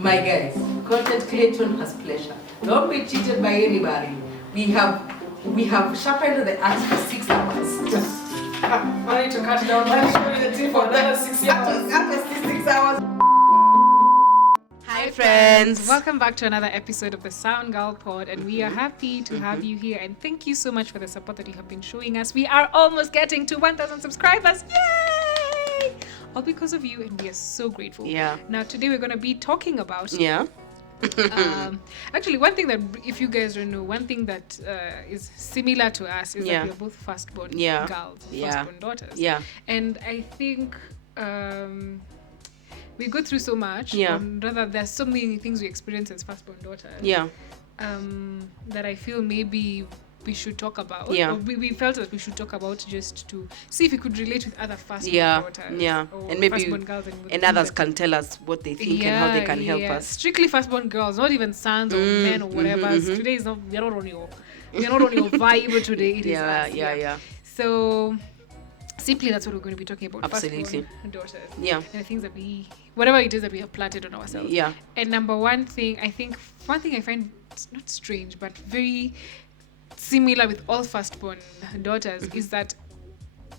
My guys, content creation has pleasure. Don't be cheated by anybody. We have sharpened the axe for 6 hours. I need to cut down. Let me show you the tip for another 6 hours. After 6 hours. Hi friends, welcome back to another episode of the Sound Girl Pod, and we are happy to have you here, and thank you so much for the support that you have been showing us. We are almost getting to 1,000 subscribers. Yay! All because of you, and we are so grateful. Yeah. Now today we're going to be talking about actually, one thing that, if you guys don't know, one thing that is similar to us is that we're both firstborn girls, firstborn daughters. Yeah. And I think we go through so much. Rather, there's so many things we experience as firstborn daughters. That I feel maybe we should talk about. Or we felt that we should talk about just to see if we could relate with other firstborn daughters. And maybe firstborn girls and others can tell us what they think and how they can help us. Strictly firstborn girls, not even sons or men or whatever. Today is not. We're not on your vibe today. It is us. So simply, that's what we're going to be talking about. Absolutely. Firstborn daughters. And the things that whatever it is that we have planted on ourselves. And one thing I find not strange, but very similar with all firstborn daughters is that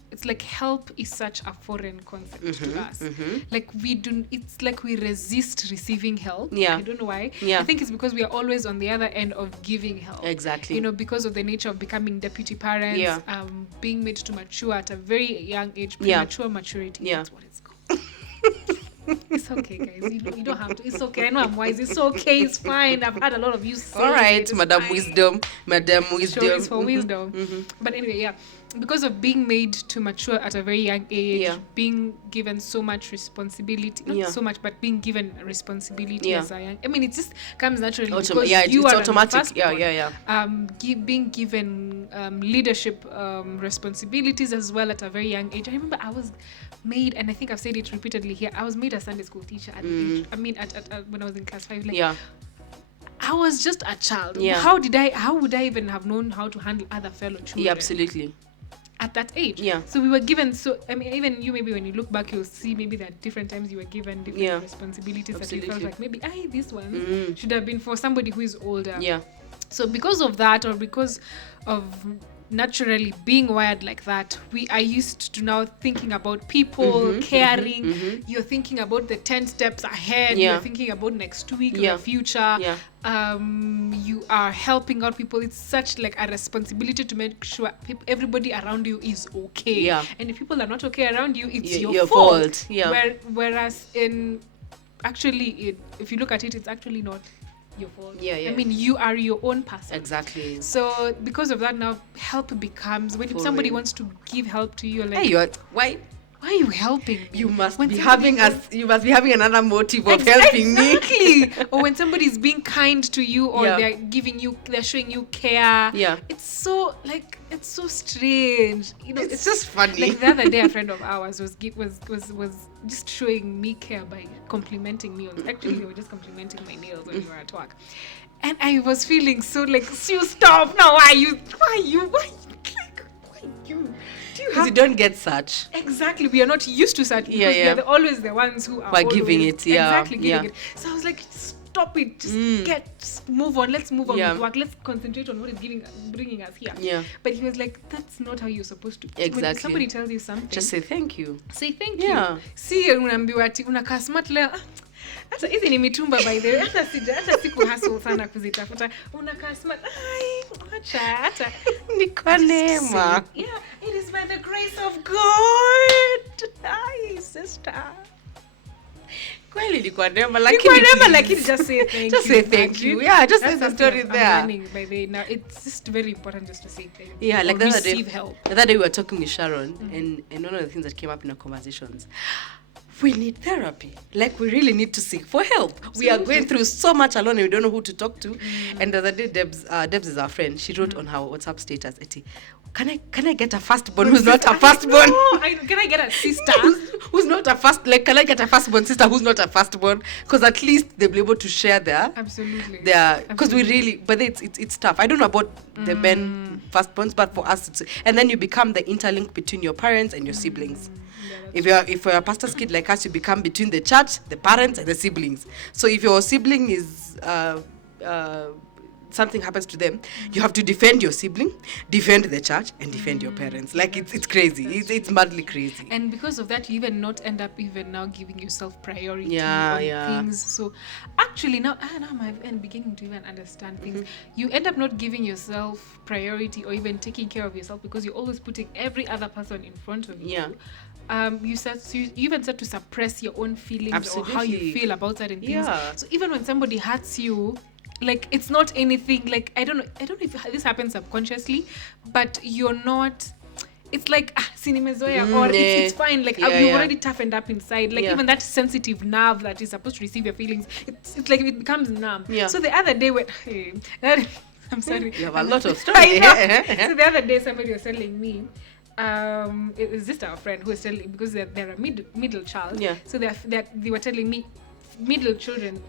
it's like help is such a foreign concept to us. Like it's like we resist receiving help. I don't know why. I think it's because we are always on the other end of giving help. Exactly. Because of the nature of becoming deputy parents, being made to mature at a very young age, premature maturity. That's what it's called. It's okay, guys. You don't have to. It's okay. I know I'm wise. It's okay. It's fine. I've had a lot of you say all right, Madam fine. Wisdom. Show is for wisdom. But anyway, because of being made to mature at a very young age, being given so much responsibility, not so much, but being given responsibility as a young. I mean, it just comes naturally because you are automatic. Being given leadership responsibilities as well at a very young age. I remember I was made, and I think I've said it repeatedly here, I was made a Sunday school teacher at the age, at when I was in class 5. I was just a child. How would I even have known how to handle other fellow children? Absolutely. At that age. So we were given, even you, maybe when you look back, you'll see maybe that different times you were given different responsibilities that you felt like maybe, this one should have been for somebody who is older. So because of that, or because of naturally being wired like that, we are used to now thinking about people, caring. You're thinking about the 10 steps ahead. You're thinking about next week, the future. You are helping out people. It's such like a responsibility to make sure everybody around you is okay. And if people are not okay around you, it's your fault. Whereas if you look at it, it's actually not your fault. I mean, you are your own person. Exactly. So because of that, now help becomes when somebody wants to give help to you, like, hey, why are you helping me? You must be having another motive of helping me. Or when somebody's being kind to you, or they're showing you care. It's so strange. It's just funny. Like the other day, a friend of ours was just showing me care by complimenting me. Actually, they were just complimenting my nails when we were at work, and I was feeling so like, you stop now. Why you? Because you don't get such. Exactly. We are not used to such because we are always the ones who are giving it. Exactly, giving it. So I was like, stop it. Just move on. Let's move on with work. Let's concentrate on what is bringing us here. But he was like, that's not how you're supposed to. Exactly. When somebody tells you something, just say thank you. Say thank you. See, unaambiwa ati unakaa smart leo. Hata hizi ni mitumba by the way. Hata siku hustle sana kuzitafuta. Unakaa smart. Acha hata ni kwa neema. It is by the grace of God. Sister. Kweli ni kwa neema, lakini just say thank you. Just say thank you. Just say the story there. By the way, now it's just very important just to say thank you. Like the other day we were talking with Sharon, and one of the things that came up in our conversations, we need therapy. Like, we really need to seek for help. Absolutely. We are going through so much alone and we don't know who to talk to. And the other day, Debs is our friend. She wrote on her WhatsApp status, can I get a firstborn who's not a firstborn? Can I get a sister who's not a first? Like, can I get a firstborn sister who's not a firstborn? Because at least they'll be able to share because we really, but it's tough. I don't know about the men firstborns, but for us, and then you become the interlink between your parents and your siblings. If you're a pastor's kid like us, you become between the church, the parents, and the siblings. So if your sibling is something happens to them, you have to defend your sibling, defend the church, and defend your parents. Like it's crazy. It's madly crazy. And because of that, you even not end up even now giving yourself priority on things. So actually now I'm beginning to even understand things. You end up not giving yourself priority or even taking care of yourself because you're always putting every other person in front of you. You even start to suppress your own feelings or how you feel about certain things. So even when somebody hurts you, like it's not anything, like I don't know if this happens subconsciously, but you're not, it's like sinimezoya or it's fine, like you've already toughened up inside, like even that sensitive nerve that is supposed to receive your feelings, it's like it becomes numb. So the other day when I'm sorry, you have a lot of stories. So the other day somebody was telling me, it was just our friend who was telling, because they're a middle child, so they were telling me middle children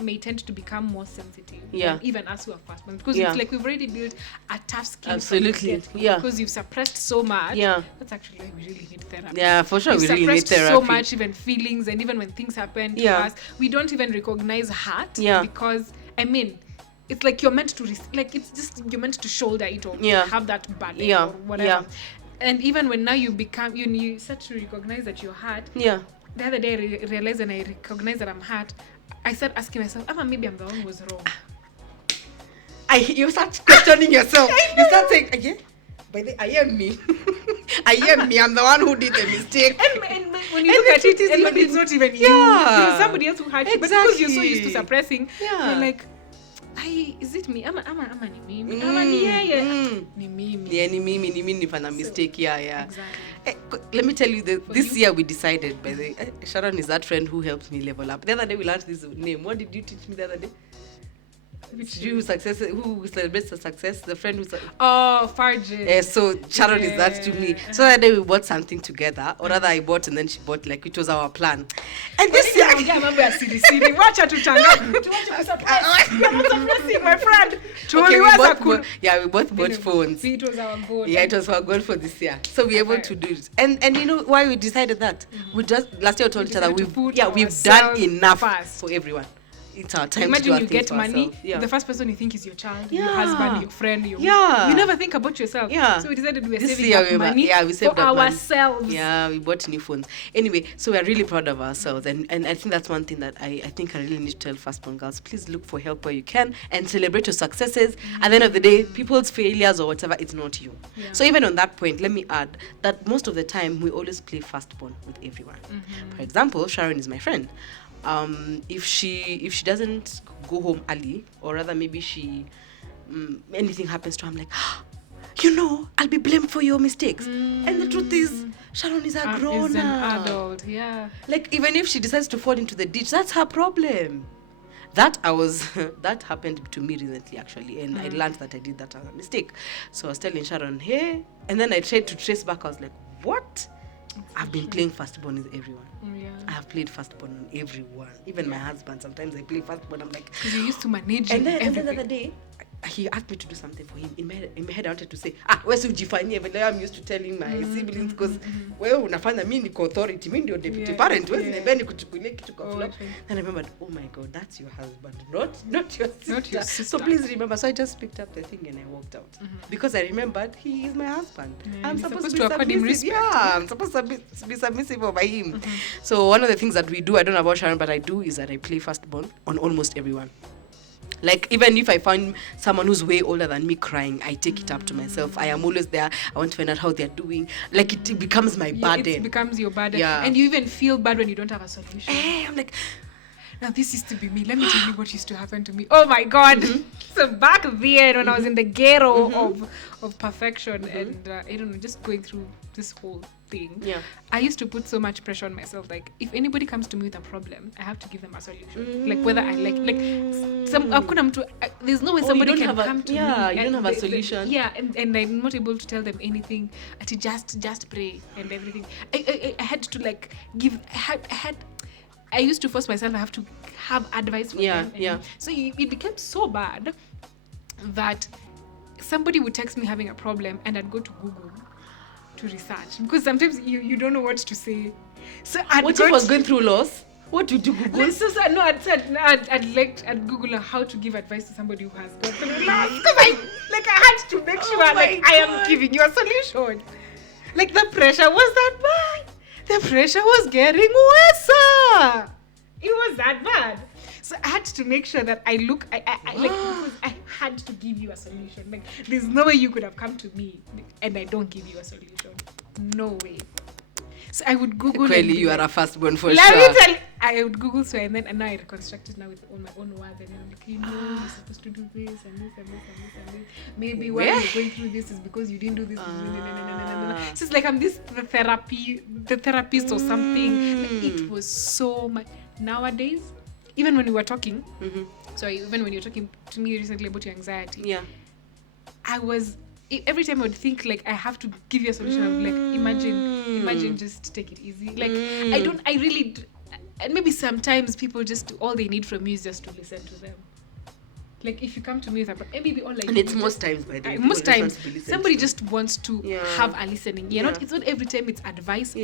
may tend to become more sensitive than even us who are firstborn, because it's like we've already built a tough skin because you've suppressed so much. That's actually why we really need therapy. For sure, we really need therapy. So much, even feelings, and even when things happen to us, we don't even recognize hurt because it's like you're meant to you're meant to shoulder it or have that burden or whatever. And even when now you become you start to recognize that you're hurt. The other day I realized, and I recognized that I'm hurt, I started asking myself, maybe I'm the one who was wrong. You start questioning yourself. You start saying, I am me. I am me. I'm the one who did the mistake. And when you look at it, it's not even you. It's somebody else who hurt you. But because you're so used to suppressing, you're like, is it me? Ama ni mimi. Ama ni yeye. Ni mimi. Yeah, ni mimi nifanya mistake. Exactly. Let me tell you, this year we decided, by the way, Sharon is that friend who helps me level up. The other day we learned this name. What did you teach me the other day? Who celebrates the success? The friend who's Farjin. So Sharon is that to me. So that day we bought something together, or rather I bought and then she bought, like it was our plan. And this year, watch her to my friend. We both bought phones. It was our goal. It was our goal for this year. So we're able to do it. And you know why we decided that? We just last year we told each other we've done enough for everyone. It's our time. Imagine to do you get money, the first person you think is your child, your husband, your friend. You never think about yourself. So we decided we were saving up money we saved for ourselves. We bought new phones. Anyway, so we're really proud of ourselves. And I think that's one thing that I think I really need to tell firstborn girls. Please look for help where you can and celebrate your successes. At the end of the day, people's failures or whatever, it's not you. So even on that point, let me add that most of the time, we always play firstborn with everyone. For example, Sharon is my friend. If she doesn't go home early, or rather maybe she anything happens to her, I'm like, I'll be blamed for your mistakes. And the truth is, Sharon is a grown-up. Is an adult, Like even if she decides to fall into the ditch, that's her problem. That happened to me recently actually, and I learned that I did that as a mistake. So I was telling Sharon, hey, and then I tried to trace back. I was like, what? I've been playing firstborn with everyone. I have played firstborn on everyone. Even my husband, sometimes I play firstborn. I'm like, because you used to manage and then the other day, he asked me to do something for him. In my head I wanted to say, where's ujifanyie? But I'm used to telling my siblings, because wewe unafanya mimi niko authority, mimi ndio deputy parent, wewe niambia nikuchukulie kitu kwa floor. Then I remembered, oh my god, that's your husband, not your sister. So please remember. So I just picked up the thing and I walked out. Because I remembered he is my husband. I'm supposed to accord him respect. I'm supposed to be submissive over him. So one of the things that we do, I don't know about Sharon, but I do, is that I play firstborn on almost everyone. Like, even if I find someone who's way older than me crying, I take it up to myself. I am always there. I want to find out how they're doing. Like, it becomes my burden. It becomes your burden. And you even feel bad when you don't have a solution. I'm like, now this used to be me. Let me tell you what used to happen to me. Oh my God. So back then when I was in the ghetto of perfection and, I don't know, just going through this whole thing, I used to put so much pressure on myself. Like, if anybody comes to me with a problem, I have to give them a solution. Like, whether I there's no way somebody can come to me. You don't have a solution. And I'm not able to tell them anything. To just pray and everything. I had to like give. I used to force myself. I have to have advice from them. So it became so bad that somebody would text me having a problem, and I'd go to Google to research, because sometimes you don't know what to say. So what if I was going through loss? What would you Google? I'd Google how to give advice to somebody who has gone through loss, because I had to make sure I am giving you a solution. Like, the pressure was that bad. The pressure was getting worse. It was that bad. So I had to make sure that because I had to give you a solution. Like, there's no way you could have come to me and I don't give you a solution. No way. So I would Google. Clearly, you are a firstborn for Let sure. me tell you, I would Google, so and now I reconstruct it now with all my own words, and I'm like, you're supposed to do this and this and this and this and this. Maybe why you're going through this is because you didn't do this. So it's like I'm the therapist or something. Like, it was so much. Nowadays, even when we were talking, even when you're talking to me recently about your anxiety, every time I would think like I have to give you a solution, I would like imagine just take it easy. Like I really, and maybe sometimes people just all they need from you is just to listen to them. Like, if you come to me with a problem, maybe all like, and it's most times by the most times somebody just wants to have a listening. It's not every time it's advice.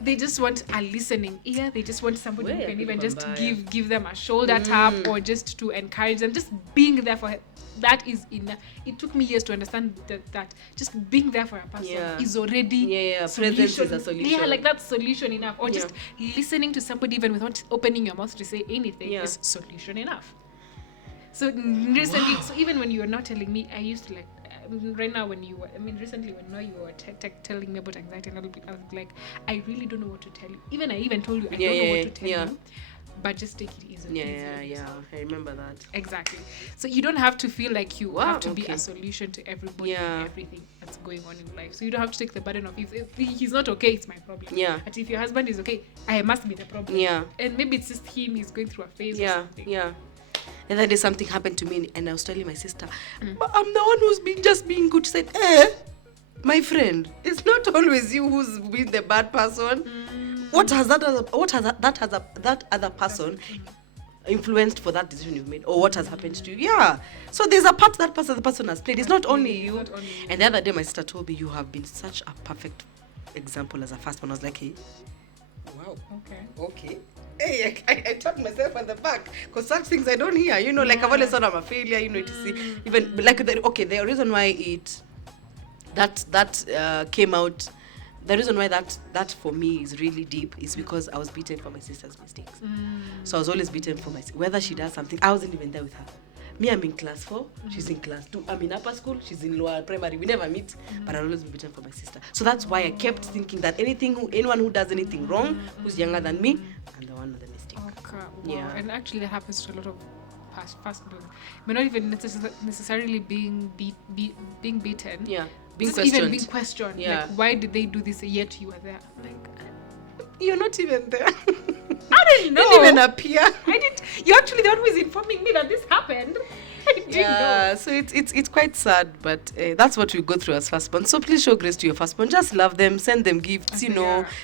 They just want a listening ear. They just want somebody who can even just give them a shoulder tap, or just to encourage them, just being there for her. That is enough. It took me years to understand that just being there for a person is already presence is a solution. Like, that's solution enough. Or just listening to somebody even without opening your mouth to say anything is solution enough. So recently, so even when you were not telling me, I used to like, right now recently when you were telling me about anxiety, and I was like, I really don't know what to tell you. I even told you I don't know what to tell you, but just take it easy. I remember that. Exactly. So you don't have to feel like you have to be a solution to everybody and everything that's going on in life. So you don't have to take the burden of, if he's not okay, it's my problem. But if your husband is okay, I must be the problem. And maybe it's just him, he's going through a phase or something. And that day something happened to me, and I was telling my sister, but I'm the one who's been just being good. She said, my friend, it's not always you who's been the bad person. What has that other person influenced for that decision you've made, or what has happened to you? So there's a part that the person has played. It's not only you. And the other day my sister told me, you have been such a perfect example as a firstborn. I was like, hey, wow, okay. Hey, I taught myself on the back, because such things I don't hear. Like, I've always thought I'm a failure. To see even like the reason why that came out. The reason why that for me is really deep is because I was beaten for my sister's mistakes. So I was always beaten for whether she does something. I wasn't even there with her. Me, I'm in class 4, she's in class 2. I'm in upper school, she's in lower primary. We never meet, but I'll always be beaten for my sister. So that's why I kept thinking that anyone who does anything wrong, who's younger than me, I'm the one with the mistake. Okay. Wow. And actually that happens to a lot of firstborn. But not even necessarily being being beaten. Being questioned. Even being questioned. Like, why did they do this, yet you were there? Like, you're not even there. I didn't know. You didn't even appear. You're actually the one who is informing me that this happened. I didn't know. So it's quite sad, but that's what we go through as firstborn. So please show grace to your firstborn. Just love them, send them gifts,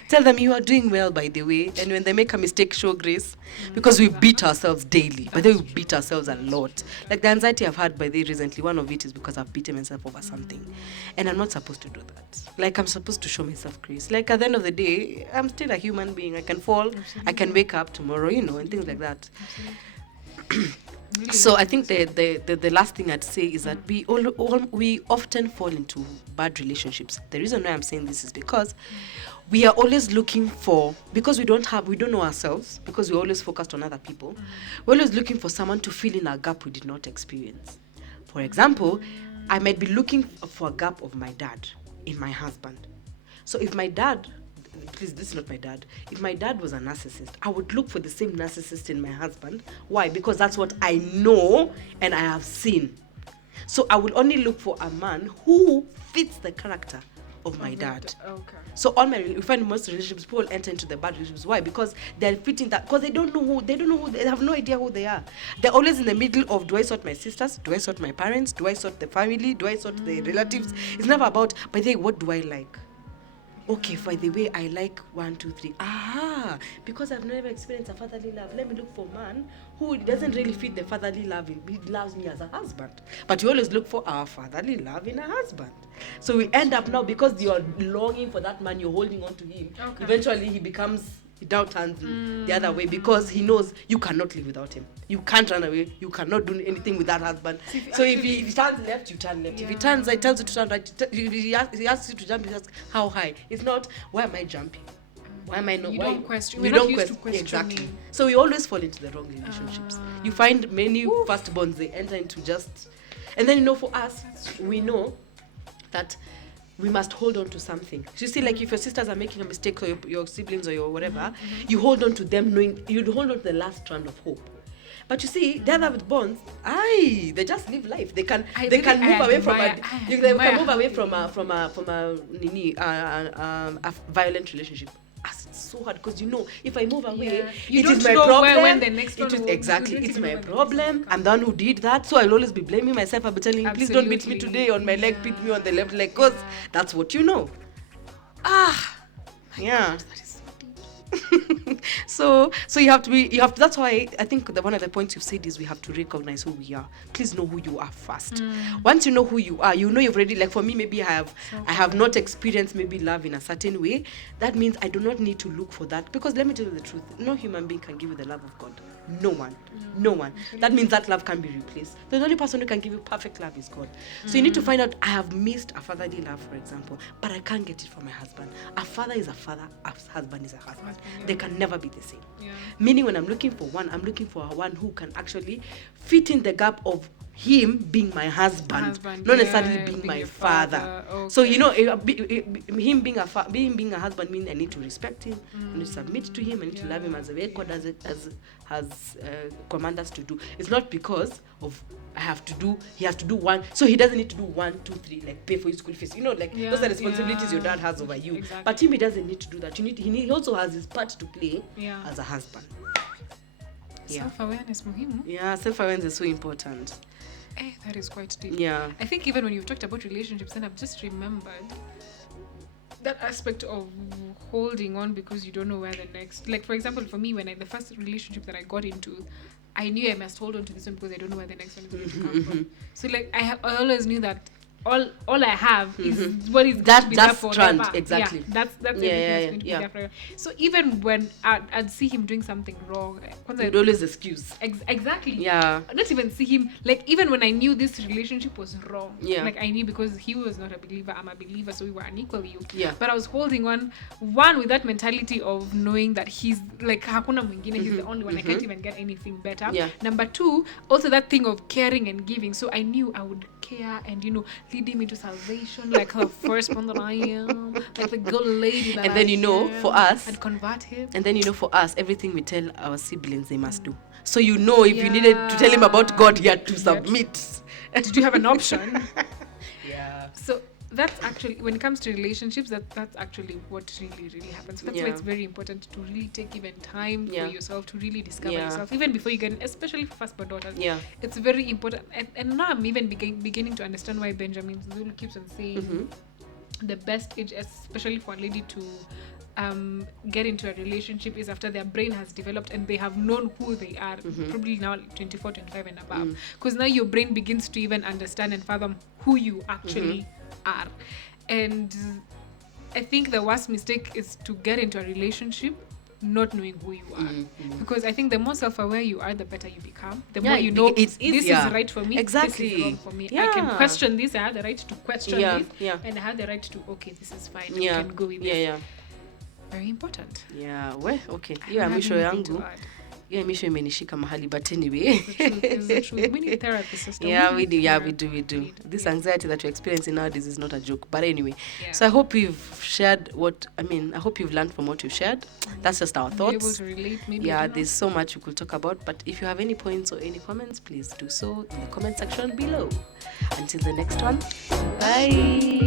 tell them you are doing well, by the way. And when they make a mistake, show grace, because we beat ourselves daily. But then we beat ourselves a lot. Like the anxiety I've had by the recently, one of it is because I've beaten myself over something, and I'm not supposed to do that. Like, I'm supposed to show myself grace. Like, at the end of the day, I'm still a human being. I can fall, I can wake up tomorrow, and things like that. So I think the last thing I'd say is that we often fall into bad relationships. The reason why I'm saying this is because we are always looking for, because we don't know ourselves, because we're always focused on other people. We're always looking for someone to fill in a gap we did not experience. For example, I might be looking for a gap of my dad in my husband. So if my dad, please, this is not my dad. If my dad was a narcissist, I would look for the same narcissist in my husband. Why? Because that's what I know and I have seen. So I would only look for a man who fits the character of my dad. Okay. So we find most relationships, people enter into the bad relationships. Why? Because they're fitting that, because they have no idea who they are. They're always in the middle of, do I sort my sisters? Do I sort my parents? Do I sort the family? Do I sort the relatives? It's never about, by the way, what do I like? Okay, by the way, I like 1, 2, 3. Aha, because I've never experienced a fatherly love, let me look for a man who doesn't really fit the fatherly love. He loves me as a husband. But you always look for our fatherly love in a husband. So we end up now, because you're longing for that man, you're holding on to him. Okay. Eventually he now turns the other way, because he knows you cannot live without him. You can't run away. You cannot do anything with that husband. So if he turns left, you turn left. Yeah. If he turns right, tells you to turn right. If he asks you to jump, he asks how high. It's not, why am I jumping? Why am I not? You don't question. You don't question. Exactly. So we always fall into the wrong relationships. You find many firstborns, they enter into just... And then, for us, we know that we must hold on to something. So you see, like if your sisters are making a mistake, or your siblings or your whatever, you hold on to them knowing, you hold on to the last strand of hope. But you see, the other with bonds, they just live life. They can move away from a violent relationship. It's so hard, because if I move away, it is my problem. When the next one it's my problem. I'm the one who did that, so I'll always be blaming myself. I'll be telling him, please don't beat me today on my leg, beat me on the left leg, because that's what you know. Yeah. That is so you have to that's why I think one of the points you've said is we have to recognize who we are. Please know who you are first. Once you know who you are, you've already, like for me, maybe I have not experienced maybe love in a certain way. That means I do not need to look for that, because let me tell you the truth, no human being can give you the love of God. No one. That means that love can be replaced. The only person who can give you perfect love is God. So you need to find out, I have missed a fatherly love, for example, but I can't get it from my husband. A father is a father, a husband is a husband. They can never be the same. Meaning, when I'm looking for one, I'm looking for one who can actually fit in the gap of him being my husband, not necessarily being my father. Okay. So him being a husband means I need to respect him, I need to submit to him, I need to love him as a way God has commanded us to do. It's not because of he has to do one, so he doesn't need to do 1, 2, 3, like pay for his school fees. Those are responsibilities your dad has over you. Exactly. But him, he doesn't need to do that. He also has his part to play as a husband. Self-awareness muhimu. Yeah, self-awareness is so important. That is quite deep. Yeah. I think even when you've talked about relationships, then I've just remembered that aspect of holding on because you don't know where the next... Like, for example, for me, when the first relationship that I got into, I knew I must hold on to this one because I don't know where the next one is going to come from. So, like, I always knew that all I have is what is going to be there forever. Exactly. Yeah, that's everything that's going to be there forever. So even when I'd see him doing something wrong, you'd always excuse. Exactly. Yeah. Not even see him, like, even when I knew this relationship was wrong, like, I knew because he was not a believer, I'm a believer, so we were unequal. But I was holding one with that mentality of knowing that he's like hakuna mwingine, he's the only one. I can't even get anything better. Number 2, also that thing of caring and giving. So I knew I would care and lead him into salvation, like the firstborn that I am, like the good lady that and then for us, and convert him. And then for us, everything we tell our siblings they must do. So if you needed to tell him about God, you had to submit. Did you have an option? Yeah. So that's actually, when it comes to relationships, that's actually what really happens. So that's why it's very important to really take even time for yourself to really discover yourself, even before you get in, especially for firstborn daughters. It's very important. And now I'm even beginning to understand why Benjamin Zulu keeps on saying the best age, especially for a lady to get into a relationship, is after their brain has developed and they have known who they are, probably now 24, 25 and above. Because now your brain begins to even understand and fathom who you actually are. And I think the worst mistake is to get into a relationship not knowing who you are. Because I think the more self-aware you are, the better you become. The more you know, this is right for me, this is wrong for me. I can question this, I have the right to question this, and I have the right to, okay, this is fine, you can go with this. Very important. Yeah, well, okay. Misho yangu. Misho imenishika mahali, but anyway. We need therapy system. We do. This anxiety that we're experiencing nowadays is not a joke. But anyway, so I hope you've shared I hope you've learned from what you've shared. That's just our thoughts. Able to relate, maybe. There's so much we could talk about. But if you have any points or any comments, please do so in the comment section below. Until the next one, bye.